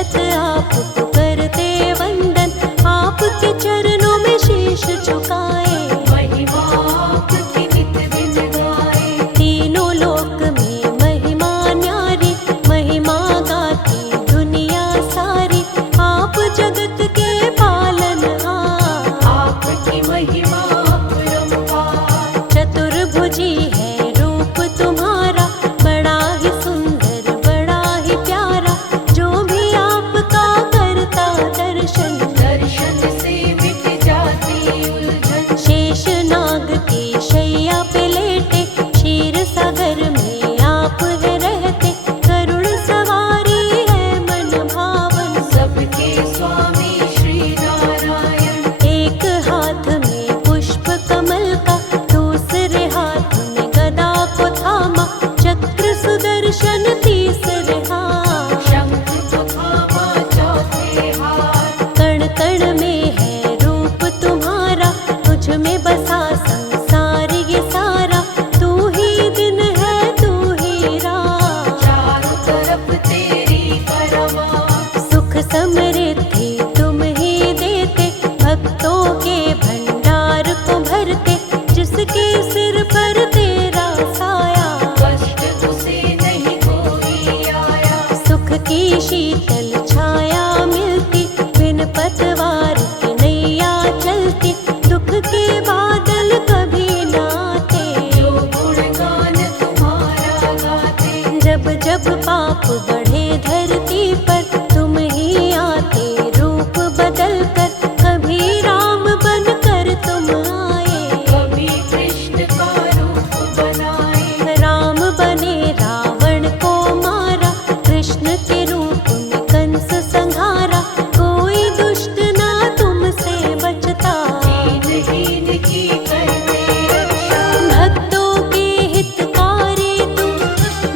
दंडवत आपको करते वंदन, आपके चरणों में शीश झुकाए। महिमा आपकी नित दिन गाए। तीनों लोक में महिमा न्यारी, महिमा गाती दुनिया सारी। आप जगत के पालनहार, आपकी महिमा अपरंपार। चतुर्भुजी है रूप तुम्हारा, बड़ा ही सुंदर बड़ा ही प्यारा। जो भी आपका करता दर्शन, दर्शन से मिट जाती उलझन। शेष नाग की शैया पे लेटे, क्षीर सागर में आप है रहते। करुण सवारी है मन भावन, सबके स्वामी श्री नारायण। एक हाथ में पुष्प कमल का, दूसरे हाथ में गदा को थामा। चक्र सुदर्शन तीसरे हाथ, शंख को थामा चौथे हाथ। कण कण में है रूप तुम्हारा, तुझ में बसा संसार ये सारा। तू ही दिन है तू ही रात, चारों तरफ तेरी परवाह। सुख समृद्धि तुम ही देते। भक्तों के भंडार को भरते, जिसके सिर पर तेरा साया। कष्ट उसे नहीं कोई आया। सुख की शीतल छाया मिलती, बिन पतवार की नैया चलती। दुख के बादल कभी ना आते, जो गुणगान तुम्हारा गाते। जब जब पाप बढ़े धरती पर, तुम ही आते रूप बदल कर। कभी राम बन कर तुम आए, कभी कृष्ण का रूप बनाए। राम बने रावण को मारा, कृष्ण के रूप में कंस संहारा। कोई दुष्ट ना तुमसे बचता, दीनहीन की करते रक्षा। भक्तों के हितकारी तुम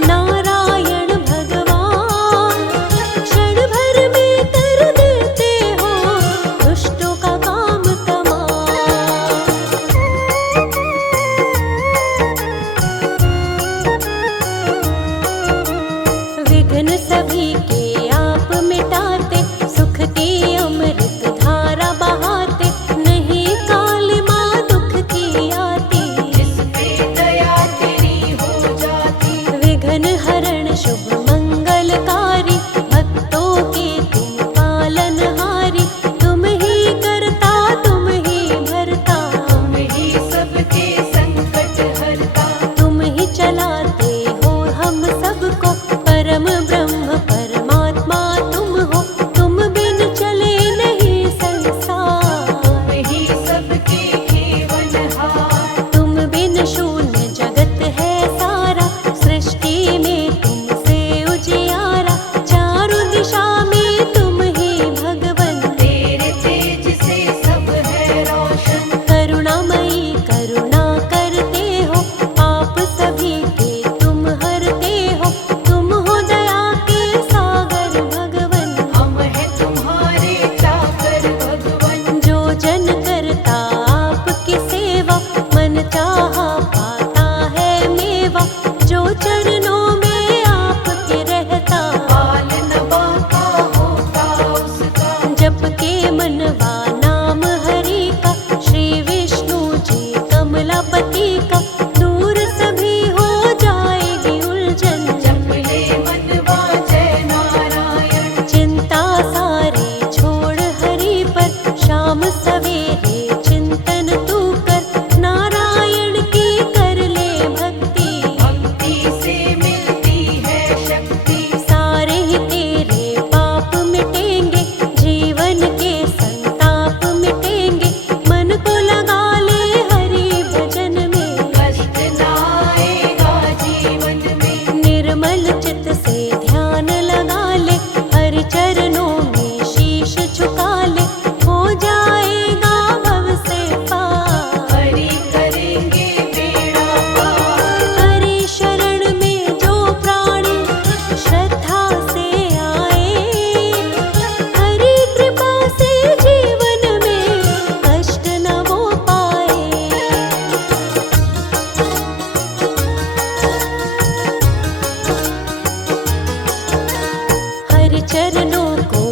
नारायण भगवान। क्षण भर में कर देते हो दुष्टों का काम तमाम। विघ्न सभी के आप मिटाते, सुख की अमृत धारा बहाते। नहीं काली माँ दुख की आती, जिस पे दया तेरी हो जाती। विघ्न हरण शुभ मंगलकारी। भक्तों के तुम पालनहारी, तुम ही करता तुम ही भरता। तुम ही सबके संकट हरता। तुम ही चलाते हो हम सबको, परम ब्रह्म परमात्मा तुम हो। तुम बिन चले नहीं संसार, तुम ही सबके जीवनहार। तुम बिन शून्य जगत है सारा। सृष्टि में तुमसे उजियारा, चारों दिशा में तुम ही भगवन। तेरे तेज से सब है रोशन। करुणामयी करुणा करते हो, आप सभी के तुम हरते हो। तुम हो दया के सागर भगवन, हम हैं तुम्हारे चाकर भगवन। जो जन करता आपकी सेवा। मन चाहा पाता है मेवा, जो चरणों में आपके रहता। पालन बाका होता उसका। जप के मनवा नाम हरि का, श्री विष्णु जी कमलापति का। दूर सभी हो जाएगी उलझन, जप ले मनवा जय नारायण। चिंता सारी छोड़ हरि पर। शाम सवेरे चिंतन तू कर, नारायण की कर ले भक्ति। भक्ति से मिलती है शक्ति। सारे ही तेरे पाप मिटेंगे, जीवन के संताप मिटेंगे। मन को लगा ले हरि भजन में, कष्ट ना आएगा जीवन में। निर्मल चित्त से ध्यान लगा ले। हरि चरणों में शीश झुका ले, हो जाएगा भव से पार। हरि करेंगे बेड़ा पार। हरि शरण में जो प्राणी श्रद्धा से आए, हरि कृपा से जीवन में कष्ट न वो पाए। हरि चरणों को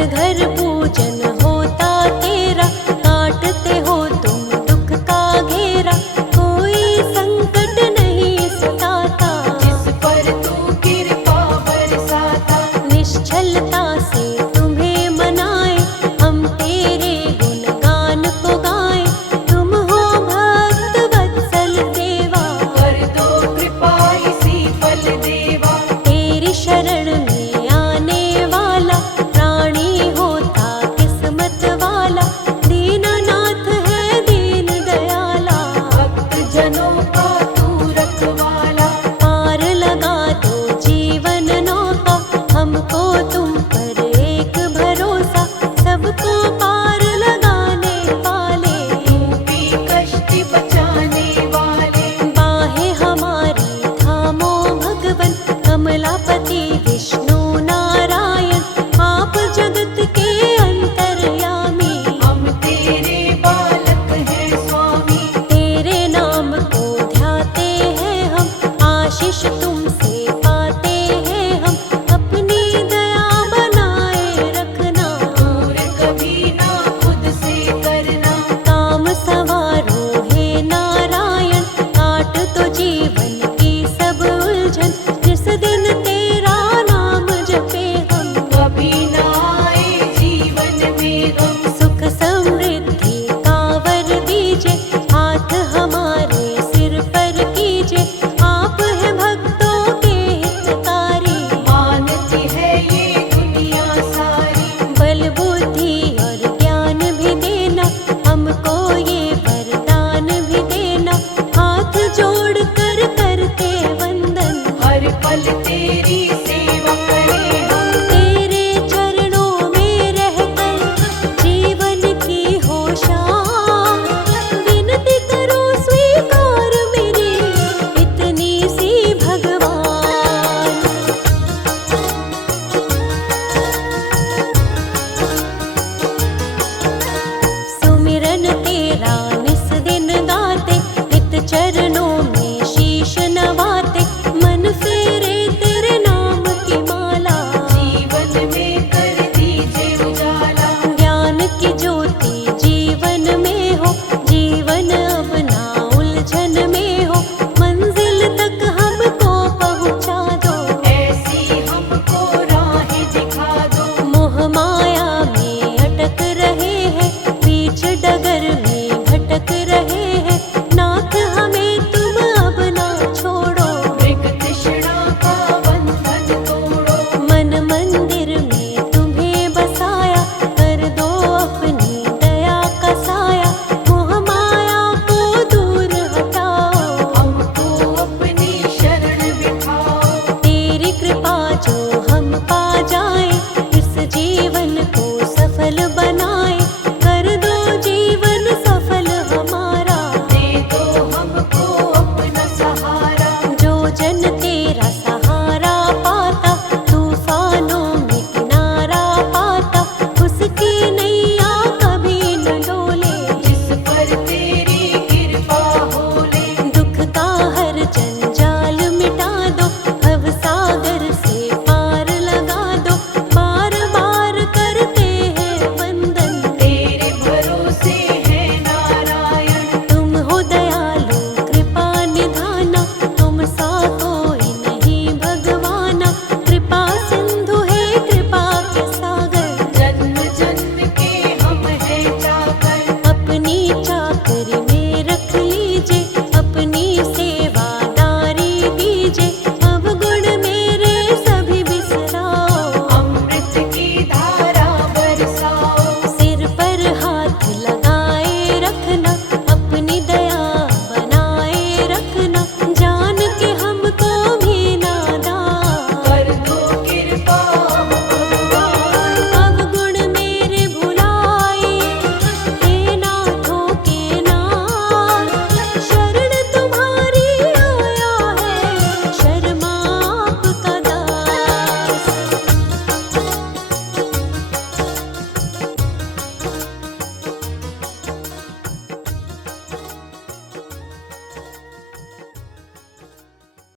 घर घर